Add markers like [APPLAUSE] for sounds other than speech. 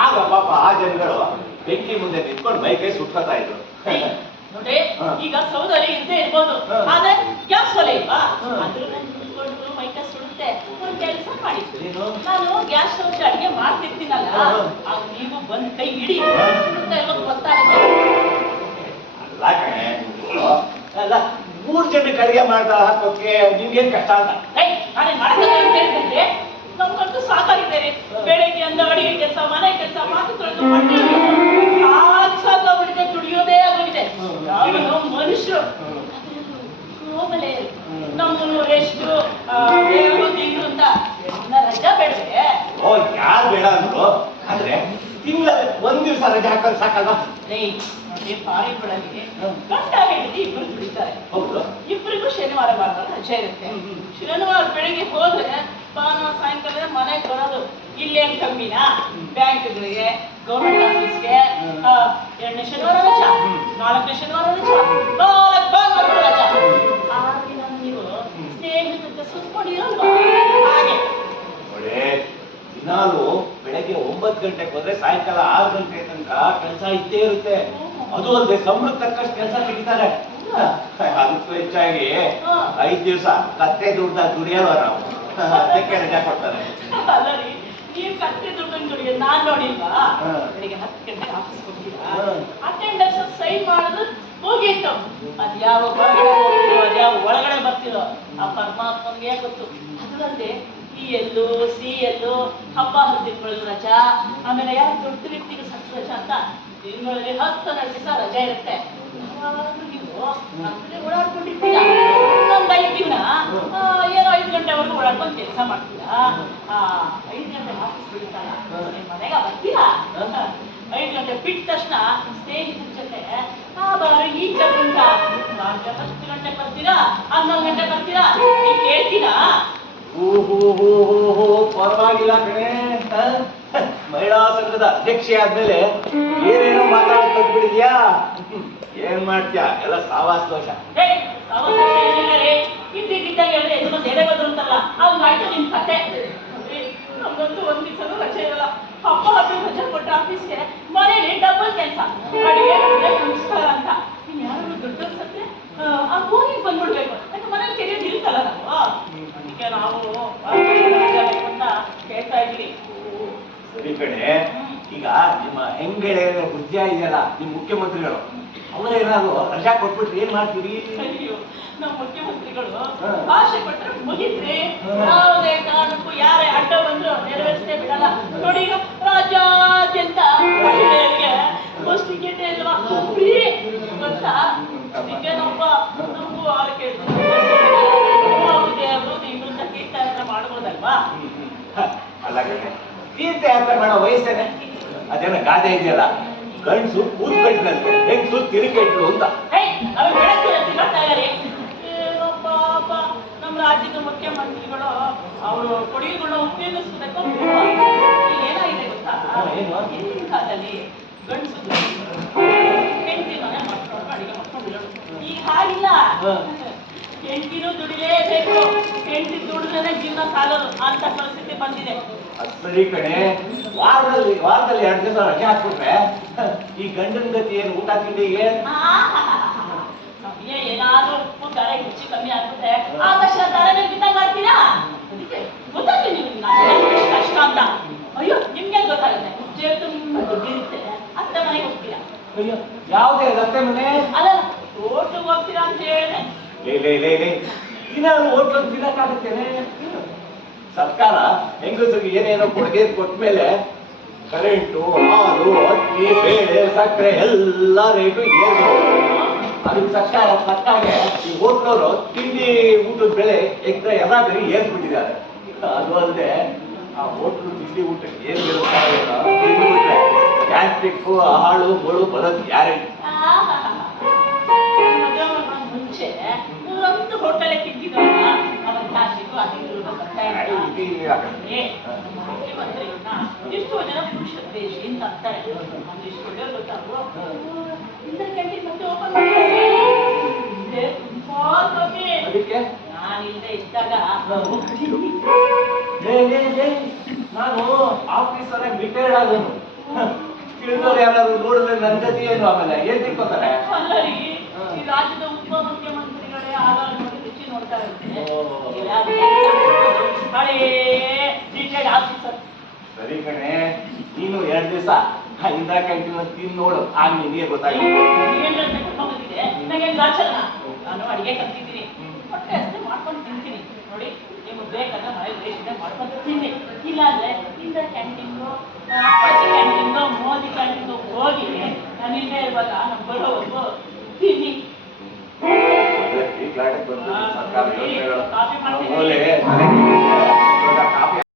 ಆಗ ಪಾಪ ಆ ಜನಗಳು ಬೆಂಕಿ ಮುಂದೆ ನಿಂತ್ಕೊಂಡು ಮೈ ಕೈ ಸುಟ್ಕೋತಾ ಇದ್ರು. ನೋಡಿ ಈಗ ಸೌದರಿ ಇದ್ದೇ ಇರ್ಬೋದು. ಆದ್ರೆ ಗ್ಯಾಸ್ ಒಲೆ ಇಲ್ವಾ? ಅದ್ರ ನಿಂತ್ಕೊಂಡು ಮೈಕೈ ಸುಡುತ್ತೆ. ಒಂದ್ ಕೆಲಸ ಮಾಡಿ. ನಾನು? ಗ್ಯಾಸ್ ಸ್ಟವ್ ಅಡಿಗೆ ಮಾಡ್ತಿರ್ತೀನಲ್ಲ. ಆಗ ನೀವು ಬಂದ್ ಕೈ ಹಿಡಿ. ಗೊತ್ತಾಗುತ್ತೆ. ಅಲ್ಲ ಕಣೆ ಅಲ್ಲ ಮೂರ್ ಜನಕ್ಕೆ ಅಡಿಗೆ ಮಾಡ್ತಾ ಹಾಕೋಕೆ ನಿಮ್ಗೇನ್ ಕಷ್ಟ ಅಂತ? ನಾನೇ ಮಾಡ್ತೇನೆ ನಮ್ಗಂತೂ ಸಾಕಾಗಿದ್ದೇನೆ ಬೆಳಗ್ಗೆ ಅಂದ ಅಡಿಗೆ ಕೆಲಸ ಮನೆ ಕೆಲಸ ಮಾತು ತೊಳೆದು ಬಟ್ಟೆ ಸಾಕು ಸಾಕಾಗ್ಬಿಟ್ಟಿದೆ ದುಡಿಯೋದೇ ಆಗೋಗಿದೆ. ನಾವು ಮನುಷ್ಯರು. ಹೋಗಲೇ ನಮ್ಮನ್ನು ಎಷ್ಟು ತಿಂಗಳು ಅಂತ ರಜಾ ಬೇಡವೆ? ಓ ಯಾರು ಬೇಡ ಅಂದ್ರು? ಅಂದ್ರೆ ತಿಂಗಳ ಒಂದ್ ದಿವಸ ರಜೆ ಹಾಕೋದು ಸಾಕಲ್ವಾ? ಹ್ಮ್. ಗಂಡ ಹೆಂಡತಿ ಇಬ್ರು ದುಡಿತಾರೆ. ಇಬ್ಬರಿಗೂ ಶನಿವಾರ ಬಾರ ರಜೆ ಇರುತ್ತೆ. ಶನಿವಾರ ಬೆಳಿಗ್ಗೆ ಹೋದ್ರೆ ಭಾನುವಾರ ಸಾಯಂಕಾಲ ಮನೆಗೆ ಬರೋದು ಇಲ್ಲೇನ್ ಕಮ್ಮಿನಾ ಬ್ಯಾಂಕ್ಗಳಿಗೆ ಗೌರ್ಮೆಂಟ್ ಆಫೀಸ್ಗೆ. ಎರಡನೇ ಶನಿವಾರ ರಜಾ. ನಾಲ್ಕನೇ ಶನಿವಾರ ರಜಾ ನಾಲ್ಕು ಭಾನುವಾರ ರಜಾ ಆ ದಿನ ನೀವು ಸ್ನೇಹಿತರ ಜೊತೆ ಸುತ್ಕೊಂಡಿರಲ್ವಾ ಹಾಗೆ. ನೋಡಿ ದಿನಾಲು ಬೆಳಗ್ಗೆ ಒಂಬತ್ತು ಗಂಟೆಗೆ ಹೋದ್ರೆ ಸಾಯಂಕಾಲ ಆರು ಗಂಟೆ ತನಕ ಕೆಲಸ ಇದ್ದೇ ಇರುತ್ತೆ. ಅದು ಅಲ್ಲದೆ ಸಂಬಳಕ್ಕೆ ತಕ್ಕಷ್ಟು ಕೆಲಸ ಸಿಗ್ತಾರೆ. ಅದಕ್ಕೂ ಹೆಚ್ಚಾಗಿ ಐದು ಐದ್ ದಿವಸ ಕತ್ತೆ ದುಡ್ಡ ದುಡಿಯಲ್ವ ನಾವು. [LAUGHS] ಅದಕ್ಕೆ ರಜೆ ಕೊಡ್ತಾರೆ ಅಲ್ಲ ರೀ ನೀವು ಕತ್ತೆ ನಾನ್ ನೋಡಿಲ್ವಾ. ಬೆಳಿಗ್ಗೆ ಹತ್ತು ಗಂಟೆಗೆ ಆಫೀಸ್ ಹೋಗ್ತೀರಾ? ಹಾ. ಸೈನ್ ಮಾಡೋದು ಹೋಗಿತ್ತು ಅದ್ಯಾವ ಯಾವ ಒಳಗಡೆ ಬರ್ತಿರೋ ಆ ಪರಮಾತ್ಮನಿಗೆ ಗೊತ್ತು. ಅದಲ್ಲದೆ ಈ ಎಲ್ಲು ಸಿ ಎಲ್ಲು ಹಬ್ಬ ಹರಿದಿನಗಳು ರಜಾ ಆಮೇಲೆ ಯಾರು ದೊಡ್ಡ ವ್ಯಕ್ತಿಗೆ ಸತ್ತು ರಜಾ ಅಂತ ದಿನಗಳಲ್ಲಿ ಹತ್ತು ದಿವಸ ರಜಾ ಇರುತ್ತೆ. ಓಡಾಡ್ಕೊಂಡಿರ್ತೀರಾ ಇನ್ನೊಂದು ಐದು ದಿನ ಏನೋ ಐದು ಗಂಟೆವರೆಗೂ ಓಡಾಡ್ಕೊಂಡು ಕೆಲಸ ಮಾಡ್ತೀರಾ? ಐದು ಗಂಟೆ ಆಫೀಸ್ ಬಿಡ್ತಾರ? ಮನೆಗೆ ಬರ್ತೀರಾ? ಐದು ಗಂಟೆ ಬಿಟ್ಟ ತಕ್ಷಣ ಸ್ನೇಹಿತರ ಜೊತೆ, ಆ, ಬಾರು ಈಗ ನಾಲ್ಕು ಹತ್ತು ಗಂಟೆ ಬರ್ತೀರಾ ಹನ್ನೊಂದು ಗಂಟೆ ಬರ್ತೀರಾ? ನೀವು ಕೇಳ್ತೀರಾ ಹೂ ಹೋ ಹೋ ಹೂ ಪರವಾಗಿಲ್ಲ ಕಣೆ ಹ? ಮಹಿಳಾ ಸಂಘದ ಅಧ್ಯಕ್ಷೆ ಆದ್ಮೇಲೆ ಏನೇನು ಮಾತಾಡಕ್ ಬಿಡಿದ್ಯಾ ಏನ್ ಮಾಡ್ತೀಯ? ಎಲ್ಲ ಸಾವಾಸ ದೋಷ. ಒಂದ್ ರಜೆ ಇರಲ್ಲ. ಕೊಟ್ಟ ಆಫೀಸ್ಗೆ ಮನೇಲಿ ಡಬಲ್ ಕೆಲಸ. ಅಂತ. ಯಾರು ಬಂದ್ಬಿಡ್ಬೇಕು. ಯಾಕೆ ಮನೇಲಿ ಕೆರಿಯೋದು ಇರುತ್ತಲ್ಲ ನಾವು. ಅದಕ್ಕೆ ನಾವು ಕೇಳ್ತಾ ಇದ್ವಿ. ಕಣೆ ಈಗ ನಿಮ್ಮ ಹೆಂಗಡೆ ಹುದ್ದೆ ಇದೆಯಲ್ಲ ನಿಮ್ ಮುಖ್ಯಮಂತ್ರಿಗಳು. ಅವರೇನಾದ್ರು ರಜಾ ಕೊಟ್ಬಿಟ್ರೆ ಏನ್ ಮಾಡ್ತೀರಿ? ನಮ್ಮ ಮುಖ್ಯಮಂತ್ರಿಗಳು. ಭಾಷೆ ಕೊಟ್ಟರೆ ಮುಗಿತ್ರಿ ಯಾವುದೇ ಕಾರಣಕ್ಕೂ ಯಾರೇ ಅಡ್ಡ ಬಂದ್ರು ನೆರವೇರಿಸೇ ಬಿಡಲ್ಲ. ನೋಡಿ ಈಗ ರಾಜ್ಯಾದ್ಯಂತ ಮಹಿಳೆಯರಿಗೆ ಬಸ್ ಟಿಕೆಟ್ ಇಲ್ವಾ ಫ್ರೀ ನಮ್ಮ ನಮಗೂ ಆರಕ್ಕೆ ಬೂದಿ ತೀರ್ಥಯಾತ್ರೆ ಮಾಡೋ ವಯಸ್ಸೇನೆ? ಅದೇನೋ ಗಾದೆ ಇದೆಯಲ್ಲ? ಗಂಡ್ಸು ಕೂತ್ಕಟ್ಟಿನಂತೆ ಹೆಂಗ್ಸು ತಿರುಕೆಟ್ಲು ಅಂತ. ಪಾಪ ನಮ್ಮ ರಾಜ್ಯದ ಮುಖ್ಯಮಂತ್ರಿಗಳು ಅವರು ಕೊಡುಗೆಗಳನ್ನ ಉಪಯೋಗಿಸ್ಬೇಕು ಏನಾಗಿದೆ ಗೊತ್ತಾ? ಹಿಂದಿನ ಕಾಲದಲ್ಲಿ ಗಂಡಸು ಹೆಂಡತಿ ಮನೆ ಮಾಡ್ಕೊಂಡು ಅಡಿಗೆ ಮಾಡ್ಕೊಂಡು. ಈಗ ಹಾಗಿಲ್ಲ. ಹೆಂಡತಿನೂ ದುಡಿಲೇಬೇಕು. ಹೆಂಡತಿ ದುಡಿದ್ರೆ ಜೀವನ ಸಾಲದು ಅಂತ ಪರಿಸ್ಥಿತಿ ಬಂದಿದೆ. ಅದ್ ಸರಿ ಕಣೆ ವಾರದಲ್ಲಿ ವಾರದಲ್ಲಿ ಎರಡು ದಿವಸ ರಜೆ ಹಾಕ್ಬಿಟ್ರೆ ಈ ಗಂಡನ ಗತಿ ಏನು ಊಟ ತಿಂಡಿ ನಮಗೆ ಏನಾದ್ರೂ ಉಪ್ಪು ಖಾರ ಹೆಚ್ಚು ಕಮ್ಮಿ ಆಗುತ್ತೆ ಆ ತಕ್ಷಣ ಮೇಲೆ ಬಿದ್ದಂಗ್ ಮಾಡ್ತೀರಾ? ಅದಕ್ಕೆ ಗೊತ್ತಾಗ್ಲಿ ನೀವು ಕಷ್ಟ ಅಂತ. ಅಯ್ಯೋ ನಿಮ್ಗೆ ಗೊತ್ತಾಗುತ್ತೆ? ಜೇಬು ತುಂಬ ದುಡ್ಡಿರುತ್ತೆ ಅತ್ತ ಮನೆಗೆ ಹೋಗ್ತೀರಾ? ಅಯ್ಯೋ ಯಾವುದೇ ಮನೆ? ಅಲ್ಲ ಹೋಗ್ತೀರಾ ಅಂತ ಹೇಳಿದೆ. ಲೇ ಲೇ ಲೇ ಲೇ. ದಿನ ಹೋಟ್ಲು ತಿನ್ನಕ್ಕಾಗತ್ತೇನೆ? ಸರ್ಕಾರ ಹೆಂಗಸರಿಗೆ ಏನೇನೋ ಕೊಡುಗೆ ಕೊಟ್ಮೇಲೆ ಕರೆಂಟು, ಹಾಲು, ಅಕ್ಕಿ, ಬೇಳೆ, ಸಕ್ಕರೆ ಎಲ್ಲ ರೇಟು ಏನು ಅದಕ್ಕೆ ಸರ್ಕಾರ ತಕ್ಕಾಗೆ ಈ ಹೋಟ್ಲವರು ತಿಂಡಿ, ಊಟದ ಬೆಲೆ ಎಕ್ಸ್ಟ್ರಾ ಎಲ್ಲ ಬೆಲೆ ಏರ್ಸ್ಬಿಟ್ಟಿದ್ದಾರೆ. ಅದು ಅಲ್ಲದೆ ಆ ಹೋಟ್ಲು ತಿಂಡಿ ಊಟಕ್ಕೆ ಏನ್ ತಿಂದ್ಬಿಟ್ರೆ ಗ್ಯಾಸ್ಟ್ರಿಕ್ ಹಾಳು ಮೊಳು ಬರೋದು ಯಾರೇ ಮುಖ್ಯಮಂತ್ರಿಗಳನ್ನ ಎಷ್ಟೋ ಜನ ಪುರುಷ ದ್ವೇಷಿ ಅಂತ ಅಂತಾರೆ ಒಂದಿಷ್ಟು ಒಳ್ಳೆಯವ್ರು ಗೊತ್ತಾದ್ರು ಇಂದ್ರ ಕ್ಯಾಂಟೀನ್ ಮತ್ತೆ ಓಪನ್ ಅದಕ್ಕೆ? ನಾನಿಲ್ಲದೆ ಇದ್ದಾಗ ನಾನು ಆಫೀಸಲ್ಲೇ ರಿಟೈರ್ಡ್ ಆದನು ತಿಳಿದವ್ರು ಯಾರಾದ್ರು ನೋಡಿದ್ರೆ ನನ್ ಗತಿ ಏನು ಆಮೇಲೆ? ಏನ್ ತಿಳ್ಕೊತಾರೆ? ಅಲ್ಲ ರೀ ಈ ರಾಜ್ಯದ ಉಪ ಮುಖ್ಯಮಂತ್ರಿಗಳೇ ಆಗಾಗ ನೋಡಿ ರುಚಿ ನೋಡ್ತಾ ಇರ್ತೀನಿ ಕಣೆ ನೀನು ಎರಡ್ ದಿವಸ ಇಂದ ಕ್ಯಾಂಟೀನ್ ತಿಂದ್ ನೋಡು. ಆಗ ನಿನಗೆ ಗಾಚಲ್ಲ ನಾನು ಅಡಿಗೆ ಕಲ್ತಿದ್ದೀನಿ. ಹೊಟ್ಟೆ ಅಷ್ಟೇ ಮಾಡ್ಕೊಂಡು ತಿಂತೀನಿ. ನೋಡಿ ನಿಮ್ಗೆ ಬೇಕಂದ್ರೆ ಮಳೆ ಬೇಸಿಗೆ ಮಾಡ್ಕೊಂಡು ತಿನ್ನಿ. ಇಲ್ಲ ಅಂದ್ರೆ ಇಂದ ಕ್ಯಾಂಟೀನ್ಗು ಅಪ್ಪಾಜಿ ಕ್ಯಾಂಟೀನ್ಗು ಮೋದಿ ಕ್ಯಾಂಟೀನ್ಗು ಹೋಗಿ ನಾನು ಇಲ್ಲೇ ಇರುವಾಗ ನಮ್ಮ ಬರೋವರೆಗೂ ತಿನ್ನಿ. ಕಾಫಿ ಮಾಡ್ತೀನಿ.